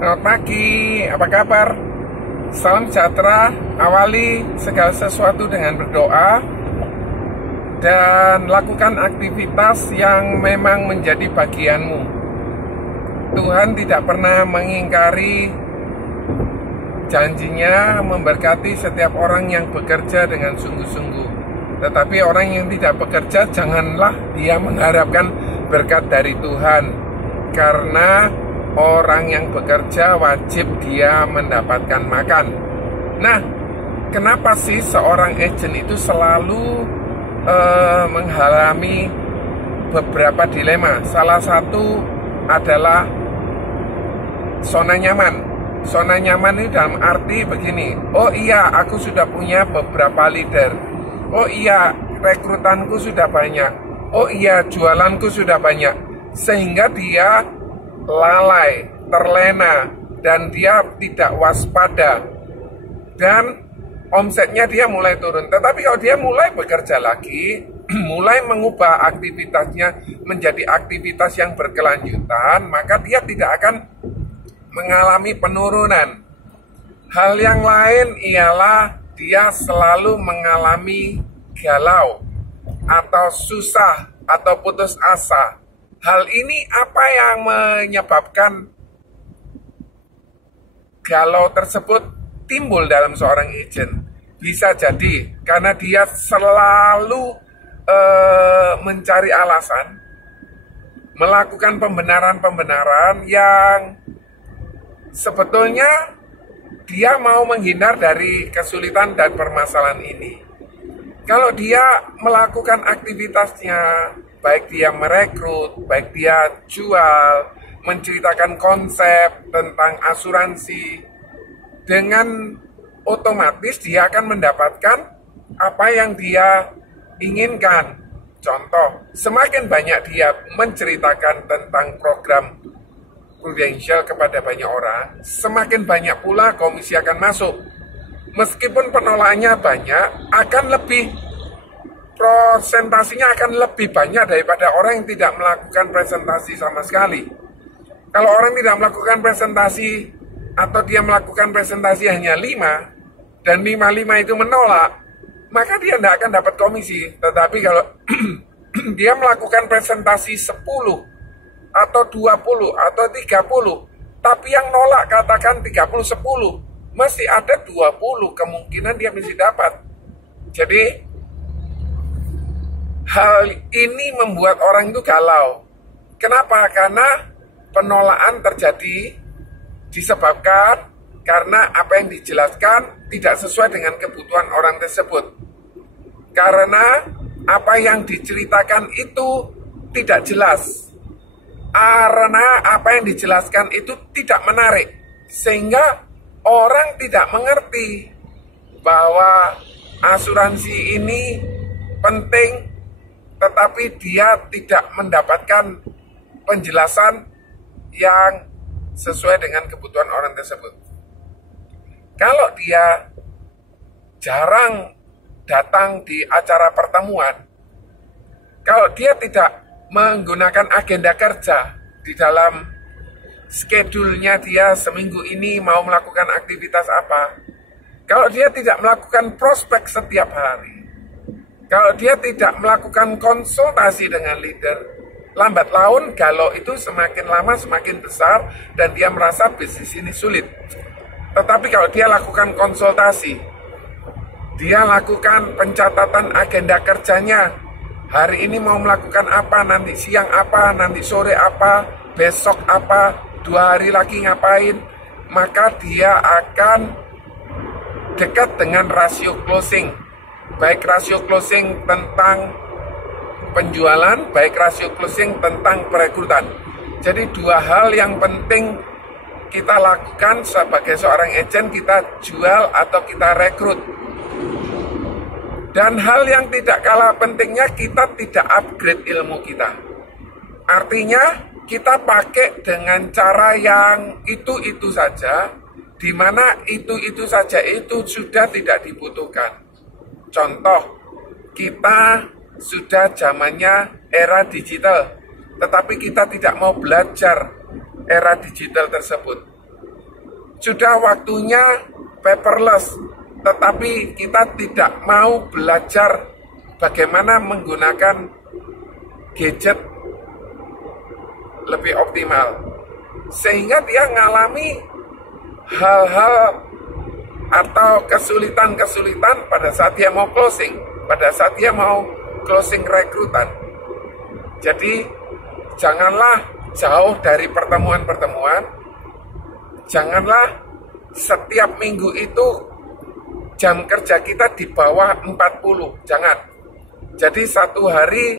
Selamat pagi, apa kabar? Salam sejahtera, awali segala sesuatu dengan berdoa dan lakukan aktivitas yang memang menjadi bagianmu. Tuhan tidak pernah mengingkari janjinya memberkati setiap orang yang bekerja dengan sungguh-sungguh. Tetapi orang yang tidak bekerja, janganlah dia mengharapkan berkat dari Tuhan, karena orang yang bekerja wajib dia mendapatkan makan. Nah, kenapa sih seorang agen itu selalu mengalami beberapa dilema? Salah satu adalah zona nyaman. Zona nyaman ini dalam arti begini, oh iya aku sudah punya beberapa leader, oh iya rekrutanku sudah banyak, oh iya jualanku sudah banyak, sehingga dia lalai, terlena, dan dia tidak waspada, dan omsetnya dia mulai turun. Tetapi kalau dia mulai bekerja lagi, mulai mengubah aktivitasnya menjadi aktivitas yang berkelanjutan, maka dia tidak akan mengalami penurunan. Hal yang lain ialah dia selalu mengalami galau atau susah atau putus asa. Hal ini apa yang menyebabkan galau tersebut timbul dalam seorang agen? Bisa jadi karena dia selalu mencari alasan, melakukan pembenaran-pembenaran yang sebetulnya dia mau menghindar dari kesulitan dan permasalahan ini. Kalau dia melakukan aktivitasnya, baik dia merekrut, baik dia jual, menceritakan konsep tentang asuransi, dengan otomatis dia akan mendapatkan apa yang dia inginkan. Contoh, semakin banyak dia menceritakan tentang program prudensial kepada banyak orang, semakin banyak pula komisi akan masuk. Meskipun penolakannya banyak, akan lebih presentasinya akan lebih banyak daripada orang yang tidak melakukan presentasi sama sekali. Kalau orang tidak melakukan presentasi atau dia melakukan presentasi hanya 5 dan 5 itu menolak, maka dia tidak akan dapat komisi. Tetapi kalau dia melakukan presentasi 10 atau 20 atau 30, tapi yang nolak katakan 30-10, masih ada 20 kemungkinan dia mesti dapat. Jadi hal ini membuat orang itu galau. Kenapa? Karena penolakan terjadi disebabkan karena apa yang dijelaskan tidak sesuai dengan kebutuhan orang tersebut. Karena apa yang diceritakan itu tidak jelas. Karena apa yang dijelaskan itu tidak menarik, sehingga orang tidak mengerti bahwa asuransi ini penting, tetapi dia tidak mendapatkan penjelasan yang sesuai dengan kebutuhan orang tersebut. Kalau dia jarang datang di acara pertemuan, kalau dia tidak menggunakan agenda kerja di dalam schedule-nya, dia seminggu ini mau melakukan aktivitas apa, kalau dia tidak melakukan prospek setiap hari, kalau dia tidak melakukan konsultasi dengan leader, lambat laun galau itu semakin lama semakin besar dan dia merasa bisnis ini sulit. Tetapi kalau dia lakukan konsultasi, dia lakukan pencatatan agenda kerjanya, hari ini mau melakukan apa, nanti siang apa, nanti sore apa, besok apa, 2 hari lagi ngapain, maka dia akan dekat dengan rasio closing. Baik rasio closing tentang penjualan, baik rasio closing tentang perekrutan. Jadi 2 hal yang penting kita lakukan sebagai seorang agen, kita jual atau kita rekrut. Dan hal yang tidak kalah pentingnya, kita tidak upgrade ilmu kita. Artinya kita pakai dengan cara yang itu-itu saja, di mana itu-itu saja itu sudah tidak dibutuhkan. Contoh, kita sudah zamannya era digital, tetapi kita tidak mau belajar era digital tersebut. Sudah waktunya paperless, tetapi kita tidak mau belajar bagaimana menggunakan gadget lebih optimal. Sehingga dia mengalami hal-hal atau kesulitan-kesulitan pada saat dia mau closing, pada saat dia mau closing rekrutan. Jadi janganlah jauh dari pertemuan-pertemuan, janganlah setiap minggu itu jam kerja kita di bawah 40, jangan. Jadi satu hari